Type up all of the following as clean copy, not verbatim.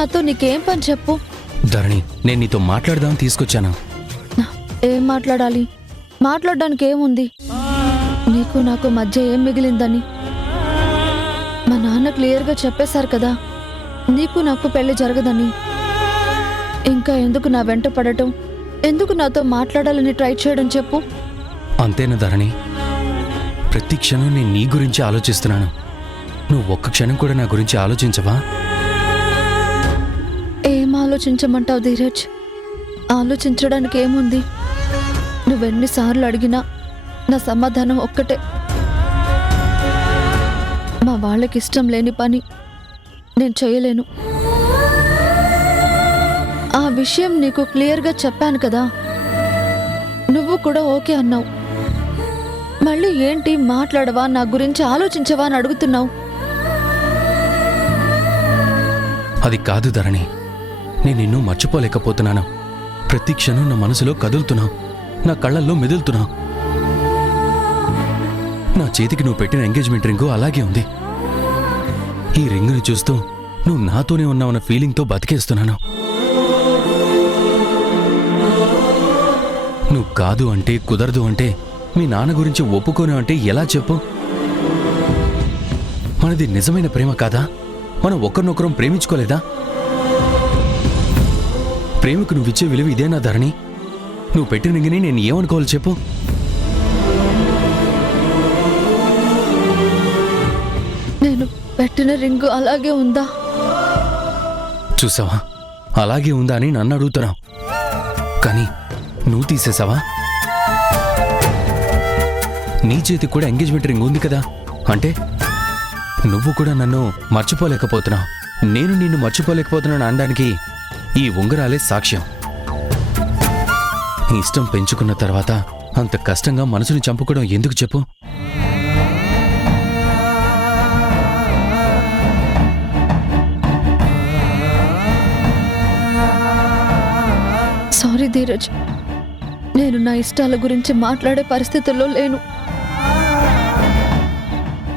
నాతో నీకేం పని చెప్పు. ధరణి, నేను నీతో మాట్లాడదామని తీసుకొచ్చాను. ఏం మాట్లాడాలి? మాట్లాడడానికి ఏముంది? నీకు నాకు మధ్య ఏం మిగిలిందని మా నాన్న క్లియర్గా చెప్పేశారు కదా, నీకు నాకు పెళ్లి జరగదని. ఇంకా ఎందుకు నా వెంట పడటం, ఎందుకు నాతో మాట్లాడాలని ట్రై చేయడం చెప్పు. అంతేనా ధరణి? ప్రతి క్షణం నేను నీ గురించి ఆలోచిస్తున్నాను. నువ్వు ఒక్క క్షణం కూడా నా గురించి ఆలోచించవా? ఏం ఆలోచించమంటావు ధీరజ్? ఆలోచించడానికి ఏముంది? నువ్వెన్నిసార్లు అడిగినా నా సమాధానం ఒక్కటే. మా వాళ్ళకి ఇష్టం లేని పని నేను చేయలేను. ఆ విషయం నీకు క్లియర్గా చెప్పాను కదా, నువ్వు కూడా ఓకే అన్నావు. మళ్ళీ ఏంటి మాట్లాడవా, నా గురించి ఆలోచించవా అని అడుగుతున్నావు? అది కాదు ధరణి, నేను నిన్ను మర్చిపోలేకపోతున్నాను. ప్రతి క్షణం నా మనసులో కదులుతున్నావు, నా కళ్ళల్లో మెదులుతున్నావు. నా చేతికి నువ్వు పెట్టిన ఎంగేజ్మెంట్ రింగు అలాగే ఉంది. ఈ రింగుని చూస్తూ నువ్వు నాతోనే ఉన్నావన్న ఫీలింగ్తో బతికేస్తున్నాను. నువ్వు కాదు అంటే, కుదరదు అంటే, మీ నాన్న గురించి ఒప్పుకోను అంటే ఎలా చెప్పు? మనది నిజమైన ప్రేమ కాదా? మనం ఒకరినొకరం ప్రేమించుకోలేదా? ప్రేమకు నువ్విచ్చే విలువ ఇదేనా ధరణి? నువ్వు పెట్టిన రింగిని నేను ఏమనుకోవాలి చెప్పు? నేను పెట్టిన రింగు అలాగే ఉందా? చూసావా, అలాగే ఉందా అని నన్ను అడుగుతున్నావు, కానీ నువ్వు తీసేసావా? నీ చేతికి కూడా ఎంగేజ్మెంట్ రింగ్ ఉంది కదా, అంటే నువ్వు కూడా నన్ను మర్చిపోలేకపోతున్నావు. నేను నిన్ను మర్చిపోలేకపోతున్నాను అనడానికి ఈ ఉంగరాలే సాక్ష్యం. ఇష్టం పెంచుకున్న తర్వాత అంత కష్టంగా మనసుని చంపుకోవడం ఎందుకు చెప్పు? సారీ ధీరజ్, నేను నా ఇష్టాల గురించి మాట్లాడే పరిస్థితుల్లో లేను.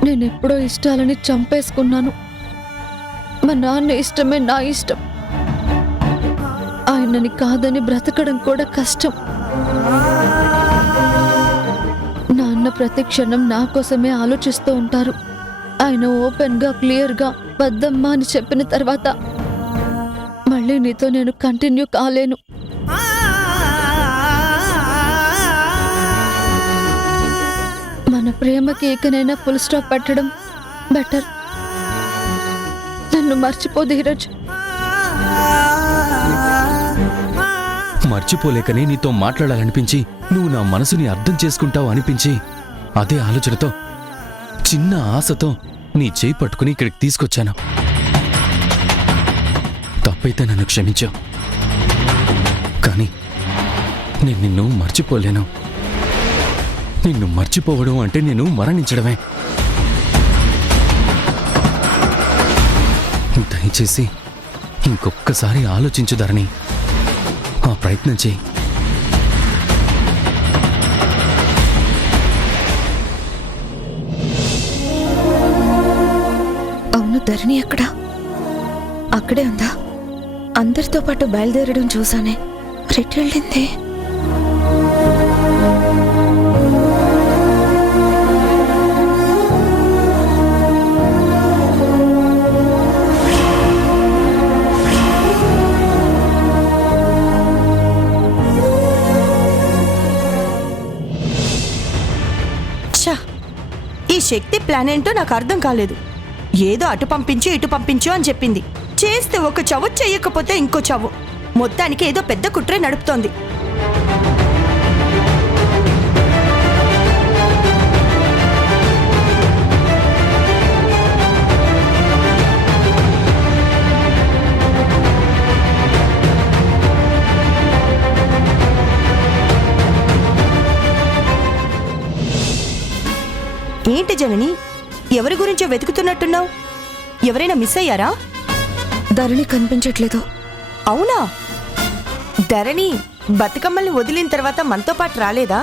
నేనెప్పుడో ఇష్టాలని చంపేసుకున్నాను. మా నాన్న ఇష్టమే నా ఇష్టం. ఆయనని కాదని బ్రతకడం కూడా కష్టం. నాన్న ప్రతి క్షణం నా కోసమే ఆలోచిస్తూ ఉంటారు. ఆయన ఓపెన్గా క్లియర్గా వద్దమ్మా అని చెప్పిన తర్వాత మళ్ళీ నీతో నేను కంటిన్యూ కాలేను. మన ప్రేమకి ఇకనైనా ఫుల్ స్టాప్ పెట్టడం బెటర్. నన్ను మర్చిపో ధీరజ్. మర్చిపోలేకనే నీతో మాట్లాడాలనిపించి, నువ్వు నా మనసుని అర్థం చేసుకుంటావు అనిపించి, అదే ఆలోచనతో, చిన్న ఆశతో నీ చేయి పట్టుకుని ఇక్కడికి తీసుకొచ్చాను. తప్పైతే నన్ను క్షమించు, కానీ నేను నిన్ను మర్చిపోలేను. నిన్ను మర్చిపోవడం అంటే నేను మరణించడమే. దయచేసి ఇంకొక్కసారి ఆలోచించు ధరణి, ఆ ప్రయత్నం చేయి. అవును, ధరణి ఎక్కడా? అక్కడే ఉందా? అందరితో పాటు బయలుదేరడం చూసానే, రెట్ వెళ్ళింది. ఈ శక్తి ప్లాన్ ఏంటో నాకు అర్థం కాలేదు. ఏదో అటు పంపించు ఇటు పంపించు అని చెప్పింది. చేస్తే ఒక చవు, చెయ్యకపోతే ఇంకో చవు. మొత్తానికి ఏదో పెద్ద కుట్రే నడుపుతోంది. ఏంటి జనని, ఎవరి గురించో వెతుకుతున్నట్టున్నావు? ఎవరైనా మిస్ అయ్యారా? ధరణి కనిపించట్లేదు. అవునా? ధరణి బతుకమ్మల్ని వదిలిన తర్వాత మనతో పాటు రాలేదా?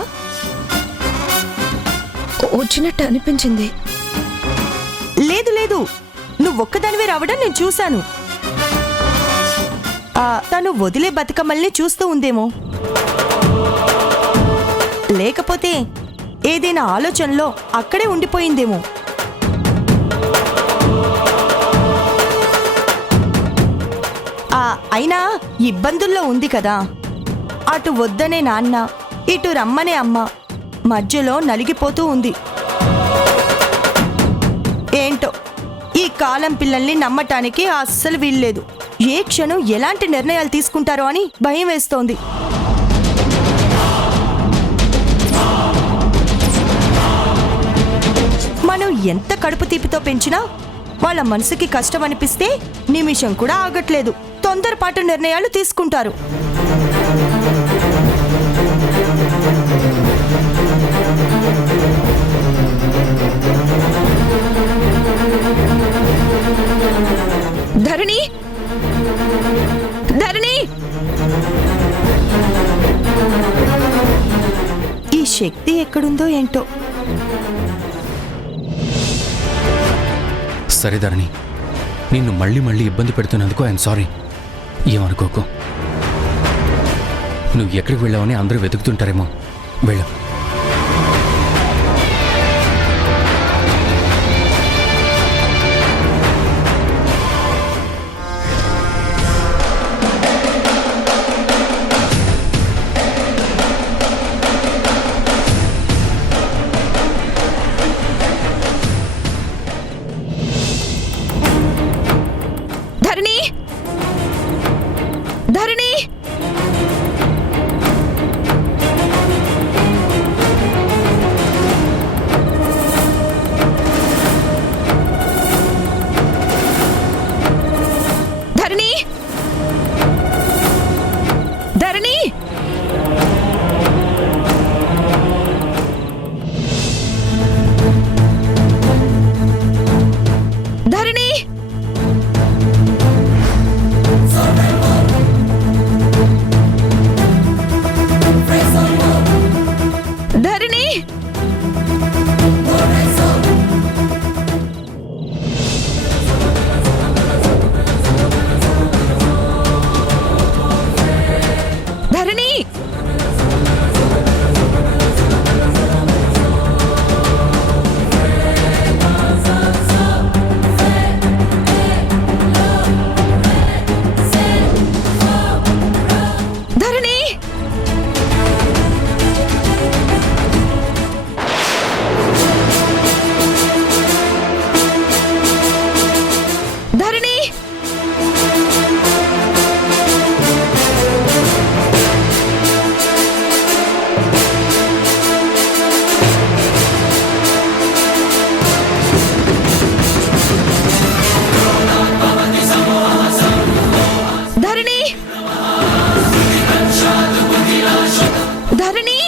వచ్చినట్టు అనిపించింది. లేదు లేదు, నువ్వొక్కదానివే రావడం నేను చూశాను. తను వదిలే బతుకమ్మల్ని చూస్తూ ఉందేమో, లేకపోతే ఏదైనా ఆలోచనలో అక్కడే ఉండిపోయిందేమో. అయినా ఇబ్బందుల్లో ఉంది కదా. అటు వద్దనే నాన్న, ఇటు రమ్మనే అమ్మ, మధ్యలో నలిగిపోతూ ఉంది. ఏంటో ఈ కాలం పిల్లల్ని నమ్మటానికి అస్సలు వీల్లేదు. ఏ క్షణం ఎలాంటి నిర్ణయాలు తీసుకుంటారో అని భయం వేస్తోంది. మనం ఎంత కడుపు తీపితో పెంచినా వాళ్ళ మనసుకి కష్టం అనిపిస్తే నిమిషం కూడా ఆగట్లేదు. తొందరపాటు నిర్ణయాలు తీసుకుంటారు. ధరణి, ధరణి, ఈ శక్తి ఎక్కడుందో ఏంటో. సరే ధరణి, నిన్ను మళ్ళీ మళ్ళీ ఇబ్బంది పెడుతున్నందుకు ఐఎమ్ సారీ. ఏమనుకోకు. నువ్వు ఎక్కడికి వెళ్ళావని అందరూ వెతుకుతుంటారేమో. వెళ్ళు. ధరణి, ధరణి, ధరణి, ధరణి, ధరణి, ధరణి, ధరణి, ధరణి, ధరణి, ధరణి, ధరణి.